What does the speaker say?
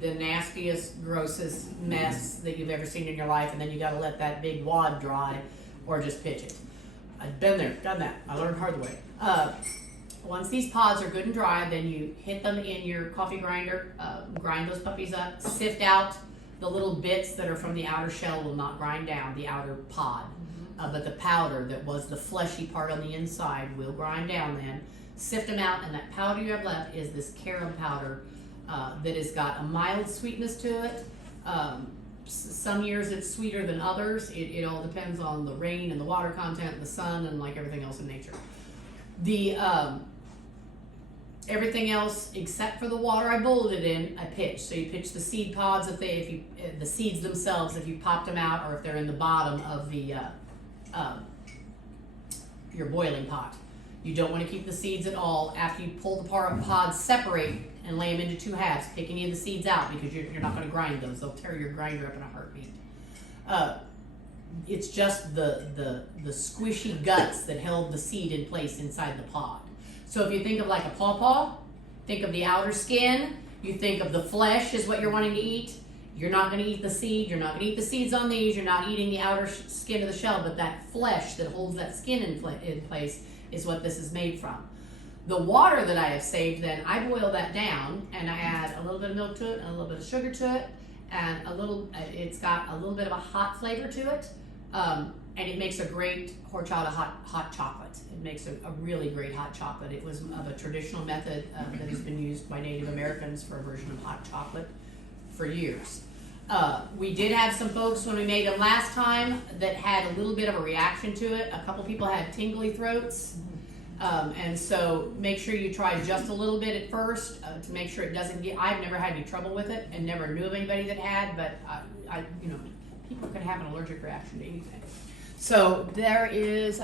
the nastiest, grossest mess that you've ever seen in your life, and then you gotta let that big wad dry, or just pitch it. I've been there, done that. I learned hard the way. Once these pods are good and dry, then you hit them in your coffee grinder, grind those puppies up, sift out the little bits that are from the outer shell will not grind down, the outer pod. But the powder that was the fleshy part on the inside will grind down then. Sift them out, and that powder you have left is this carob powder that has got a mild sweetness to it. Some years it's sweeter than others. It all depends on the rain and the water content, the sun, and like everything else in nature. Everything else except for the water I boiled it in, I pitch. So you pitch the seed pods the seeds themselves, if you popped them out, or if they're in the bottom of the your boiling pot. You don't want to keep the seeds at all. After you pull the pods, separate and lay them into two halves. Pick any of the seeds out because you're not going to grind those. They'll tear your grinder up in a heartbeat. It's just the squishy guts that held the seed in place inside the pod. So if you think of like a pawpaw, think of the outer skin. You think of the flesh is what you're wanting to eat. You're not going to eat the seed. You're not going to eat the seeds on these. You're not eating the outer skin of the shell, but that flesh that holds that skin in place is what this is made from. The water that I have saved, then I boil that down and I add a little bit of milk to it and a little bit of sugar to it, and it's got a little bit of a hot flavor to it, and it makes a great horchata hot chocolate. It makes a really great hot chocolate. It was of a traditional method that has been used by Native Americans for a version of hot chocolate for years. We did have some folks when we made them last time that had a little bit of a reaction to it. A couple people had tingly throats. And so make sure you try just a little bit at first to make sure it doesn't I've never had any trouble with it and never knew of anybody that had, but people can have an allergic reaction to anything. So there is